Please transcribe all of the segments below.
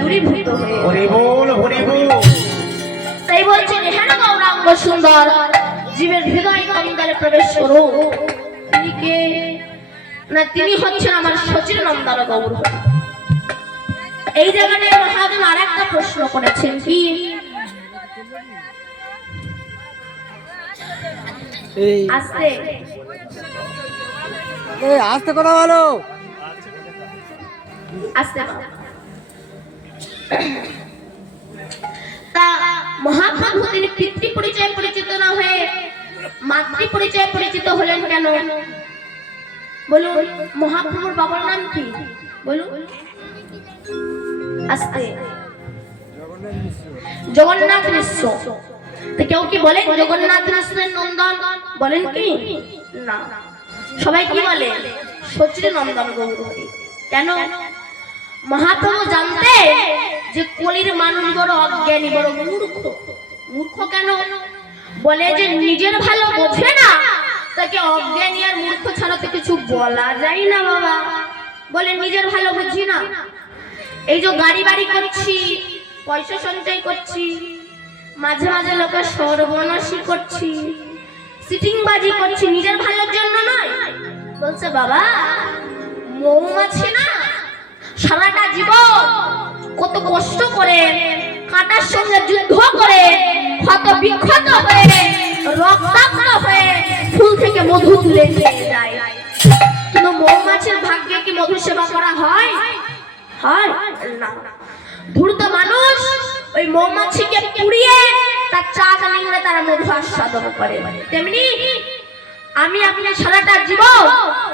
দূরীভূত হয়ে। হরি বল হরি বল। তাই বলছেন হ্যাঁ গৌরাঙ্গ সুন্দর জীবের হৃদয় অন্তরে প্রবেশ করো। তিনি কে? না তিনি হচ্ছেন আমার সচির নন্দন গৌর। এই জায়গায় মহাজন আর একটা প্রশ্ন করেছেন কি আস্তে আস্তে কথা বলো আস্তে। তা মহাপ্রভু তিনি পিতৃ পরিচয় পরিচিত না হয়ে মাতৃ পরিচয় পরিচিত হলেন কেন? বলুন মহাপ্রভুর বাবার নাম কি? বলুন আস্তে। জগন্নাথ মিশ্র। তো কেউ কি বলে জগন্নাথ মিশ্রের নন্দন? বলেন কি? না, সবাই কি বলে? সচির নন্দন গৌর হরি। কেন? মহাপ্রভু জানতে যে কলির মানুষ বড় অজ্ঞানী, বড় মূর্খ। মূর্খ কেন? বলে যে নিজের ভালো বোঝে না, তাকে অজ্ঞানী আর মূর্খ ছাড়া তো কিছু বলা যায় না বাবা। বলে নিজের ভালো বুঝি না, এই যে গাড়ি বাড়ি করছি, পয়সা সঞ্চয় করছি, মাঝে মাঝে লোকের সর্বনাশী করছি, সিটিং বাজি করছি, নিজের ভালোর জন্য নয়। বলছে বাবা মৌমাছি না সারাটা জীবন কত কষ্ট করে কাঁটার সঙ্গে যুদ্ধ করে ক্ষত বিক্ষত হয়ে রক্তাক্ত হয়ে ফুল থেকে মধু তুলে নিয়ে যায়, কিন্তু মৌমাছির ভাগ্যে কি মধু সেবা করা হয়? হয় না। ধূর্ত মানুষ ওই মৌমাছিকে পুড়িয়ে তার চাক নিংড়ে তারা মধু আস্বাদন করে। তেমনি আমি আপনার সারাটা জীবন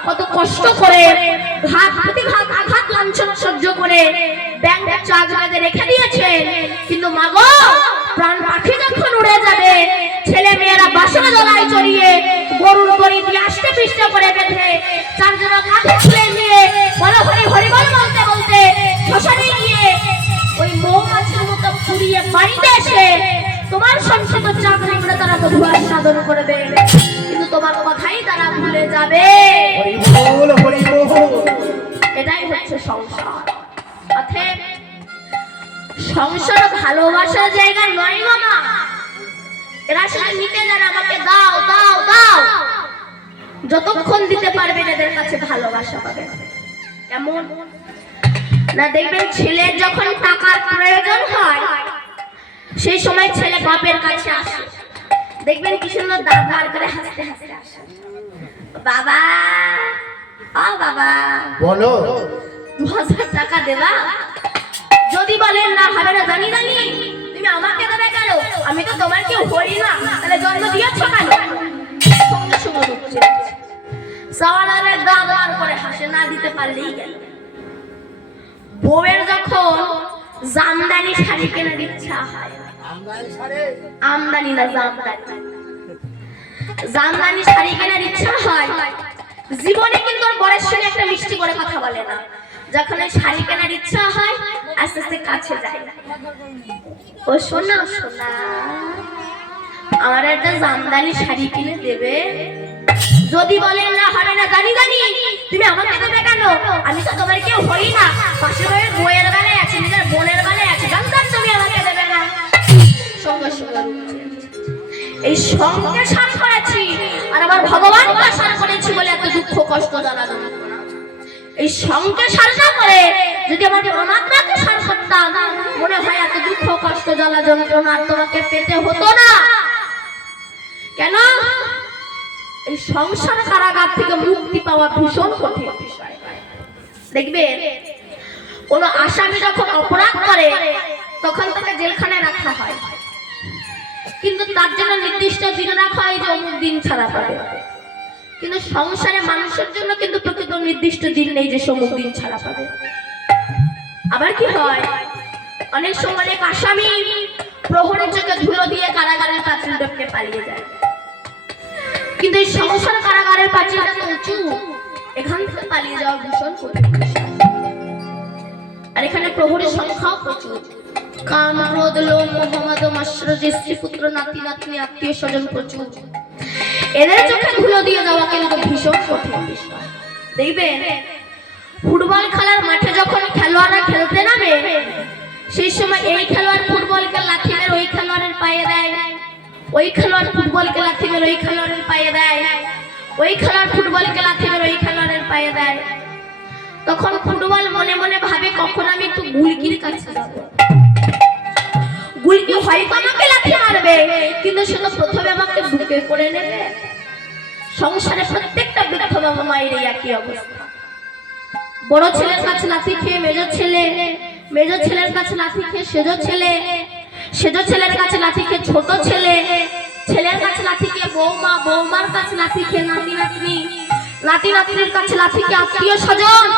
কত কষ্ট করে ঘাত প্রতিঘাত আঘাত লাঞ্ছনা সহ্য করে ব্যাংকের চাক বেঁধে রেখে দিয়েছেন, কিন্তু মাগো প্রাণ পাখি যখন উড়ে যাবে, ছেলে মেয়েরা বাসনা জলায় চড়িয়ে গরুর দড়ি দিয়ে আষ্টে পৃষ্ঠে করে বেঁধে চারজনা কাঁধে তুলে নিয়ে বলো হরি হরি বল বলতে বলতে শ্মশানে গিয়ে ওই মৌমাছির মতো পুড়িয়ে বাড়িতে এসে তোমার সংসার চাক নিংড়ে তারা মধু আস্বাদন করবে, কিন্তু তোমার কথাই তারা ভুলে যাবে। এটাই হচ্ছে সংসার। অতএব সংসার ভালোবাসার জায়গা নয় মামা। এরা শুধু নিতে যারা আমাকে দাও দাও দাও, যতক্ষণ দিতে পারবেন এদের কাছে ভালোবাসা পাবে। কেমন না দেখবেন ছেলের যখন টাকার প্রয়োজন হয় সেই সময় ছেলে বাপের কাছে আসে, দেখবেন কি সুন্দর দাঁত বার করে হাসতে হাসতে আসে, বাবা ও বাবা বলো 2000 টাকা দেবা? যদি বলেন না হবে না জানি জানি, তুমি আমাকে দেবে কেন? আমি তো তোমার কেউ হরি না, তাহলে জন্ম দিয়েছো কেন? সঙ্গে সঙ্গে ঢুকছে সওয়ালের দাঁত বার করে হাসে, না দিতে পারলেই গেল। বউয়ের যখন জামদানি শাড়ি কেনার ইচ্ছা হয়, আমদানি না জামদানি, জামদানি শাড়ি কেনার ইচ্ছা হয়, জীবনে কিন্তু আর বরের সঙ্গে একটা মিষ্টি করে কথা বলে না। যখন শাড়ি কেনার ইচ্ছা হয় আস্তে আস্তে কাছে যায়, ও সোনা সোনা আমার একটা জামদানি শাড়ি কিনে দেবে? যদি বলেন না হবে না জানি জানি, তুমি আমাকে দেবে কেন? আমি তো তোমার কেউ হই না, পাশের বাড়ির বইয়ের বেলায় আছে, নিজের বোনের বেলায় আছে, জানতাম তুমি আমাকে দেবে না। সঙ্গে সঙ্গে এই সঙ্গে সার করেছি আর আমার ভগবানকে সার করেছি বলে এত দুঃখ কষ্ট জ্বালা যন্ত্রণা। এই সঙ্গে সার না করে যদি আমার পরমাত্মাকে সার করতাম, মনে হয় এত দুঃখ কষ্ট জ্বালা যন্ত্রণা আর তোমাকে পেতে হতো না। কেন? এই সংসার কারাগার থেকে মুক্তি পাওয়া ভীষণ কঠিন বিষয়। দেখবেন কোন আসামি যখন অপরাধ করে তখন তাকে জেলখানায় রাখা হয়, কিন্তু তার জন্য নির্দিষ্ট দিন রাখা হয় যে অমুক দিন ছাড়া পাবে। কিন্তু সংসারে মানুষের জন্য কিন্তু প্রকৃত নির্দিষ্ট দিন নেই যে অমুক দিন ছাড়া পাবে। আবার কি হয়, অনেক সময় অনেক আসামি প্রহরের চোখে ধুলো দিয়ে কারাগারের পাঁচিল টপকে পালিয়ে যায়, কিন্তু এই সংসার কারাগারের পাঁচিলটা তো উঁচু, এখান থেকে পালিয়ে যাওয়া ভীষণ কঠিন। আর এখানে প্রহরের সংখ্যাও প্রচুর, কাম ক্রোধ লোভ মোহ মদ মাৎসর্য স্ত্রী পুত্র নাতি নাতনি আত্মীয় স্বজন প্রচুর, এদের চোখে ধুলো দিয়ে যাওয়া কিন্তু ভীষণ কঠিন বিষয়। দেখবেন ফুটবল খেলার মাঠে যখন খেলোয়াড়রা খেলতে নামে সেই সময় এই খেলোয়াড় ফুটবলকে লাথি মেরে ওই খেলোয়াড়ের পায়ে দেয়, ওই খেলোয়াড় ফুটবলকে লাথি মেরে ওই খেলোয়াড়ের পায়ে দেয়, ওই খেলোয়াড় ফুটবলকে লাথি মেরে ওই খেলোয়াড়ের পায়ে দেয়। তখন ফুটবল মনে মনে ভাবে কখন আমি একটু গুলকির কাছে যাব, গুলকি হয়তো আমাকে লাথি মারবে, কিন্তু সে তো প্রথমে আমাকে বুকে করে নেবে। সংসারে প্রত্যেকটা বৃদ্ধ বাবা মায়ের এই একই অবস্থা। বড় ছেলের কাছে লাথি খেয়ে মেজো ছেলে, মেজো ছেলের কাছে লাথি খেয়ে সেজো ছেলে, সেজো ছেলের কাছে লাথি খেয়ে ছোট ছেলে, ছেলের কাছে লাথি খেয়ে বৌমা, বৌমার কাছে লাথি খেয়ে নাতি নাতনি, নাতি নাতনির কাছে লাথি খেয়ে আত্মীয় স্বজন,